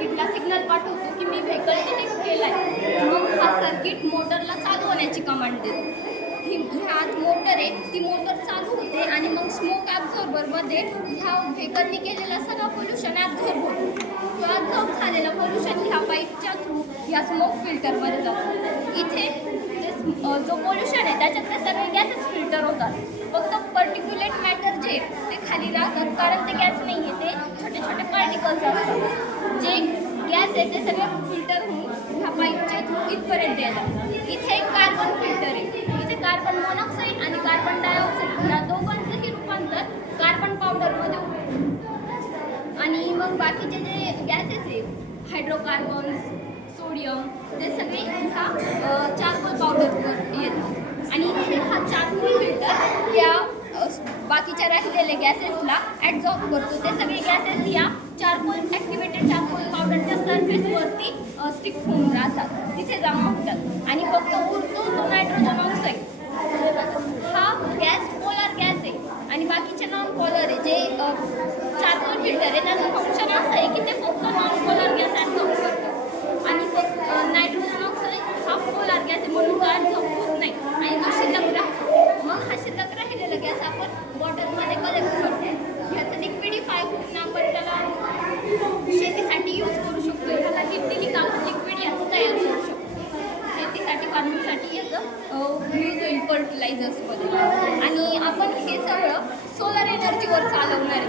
सर्किटला सिग्नल पाठवतो की मी व्हेकल डिटेक्ट केलाय. मग हा सर्किट मोटरला चालू होण्याची कमांड देतो. ह्यात मोटर आहे, ती मोटर चालू होते आणि मग स्मोक ॲब्झॉर्बरमध्ये ह्या व्हेकलने केलेला सगळा पोल्युशन ॲब्झॉर्ब होतो. तो ॲब्झॉर्ब झालेला पोल्युशन ह्या पाईपच्या थ्रू या स्मोक फिल्टरमध्ये जातो. इथे जो पोल्युशन आहे त्याच्यातले सगळे गॅसेस फिल्टर होतात. फक्त पर्टिक्युलेट मॅटर जे ते खाली राहतात, कारण ते गॅस नाही आहे, ते छोटे छोटे पार्टिकल्स असतात. जे गॅस आहे ते सगळे फिल्टर होऊन ह्या पाईपच्या थ्रू इथपर्यंत येतात. इथे एक कार्बन फिल्टर आहे. इथे कार्बन मोनॉक्साईड आणि कार्बन डायऑक्साईड या दोघांचंही रूपांतर कार्बन पावडरमध्ये होतं. आणि मग बाकीचे जे गॅसेस आहे, हायड्रोकार्बन्स, सोडियम, ते सगळे ह्या चारकोल पावडरवर येतात. आणि इथे हा चारकोल फिल्टर या बाकीच्या राहिलेल्या गॅसेसला ॲब्झॉर्ब करतो. ते सगळे गॅसेस या चारकोल ॲक्टिवेटेड चारकोल पावडरच्या सरफेसवरती स्टिक होऊन राहतात, तिथे जमा होतात. आणि फक्त उरतो तो नायट्रोजन ऑक्साईड. हा गॅस पोलर गॅस आहे आणि बाकीचे नॉन पोलर आहे. जे चारकोल फिल्टर आहे त्याचं फंक्शन असं आहे की ते फक्त नॉन पोलर गॅस ॲब्झॉर्ब करतं आणि फक्त नायट्रोजन ऑक्साईड हा पोलर गॅस आहे म्हणून तो ॲब्झॉर्ब होत नाही आणि तो शिल्लक राहतो. मग हा शिल्लक राहिलेला गॅस आपण बॉटलमध्ये कलेक्ट करतो. ह्याचं लिक्विडिफाय होऊन आपण त्याला शेतीसाठी यूज करू शकतो. ह्याला लिक्विड याचं तयार करू शकतो. शेतीसाठी फार्मिंगसाठी याचं यूज होईल फर्टिलायझर्समध्ये. आणि आपण हे सगळं सोलर एनर्जीवर चालवणार आहे.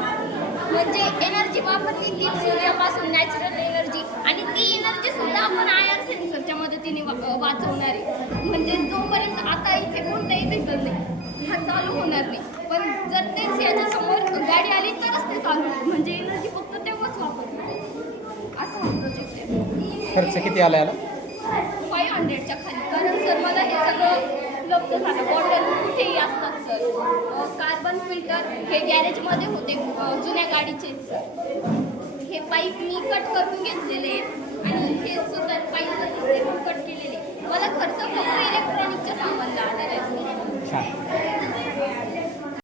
म्हणजे एनर्जी वापरली ती सूर्यापासून नॅचरल एनर्जी आणि ती एनर्जीसुद्धा आपण IR सेन्सरच्या मदतीने वाचवणार आहे. म्हणजे जोपर्यंत आता इथे कोणताही व्हेकल नाही, हा चालू होणार नाही. पण जर तेच याच्यासमोर गाडी आली तरच ते चालू होईल. म्हणजे एनर्जी फक्त तेव्हाच वापरणार. असं हा प्रोजेक्ट आहे. खर्च किती आला याला? 500च्या खाली. कारण सर मला हे सगळं उपलब्ध झालं. बॉटल कुठेही असतात सर. कार्बन फिल्टर हे गॅरेजमध्ये होते जुन्या गाडीचे सर. हे पाईप मी कट करून घेतलेले आणि हे सुद्धा पाईप कट केलेले. मला खर्च फक्त इलेक्ट्रॉनिकच्या सामानला आलेला आहे.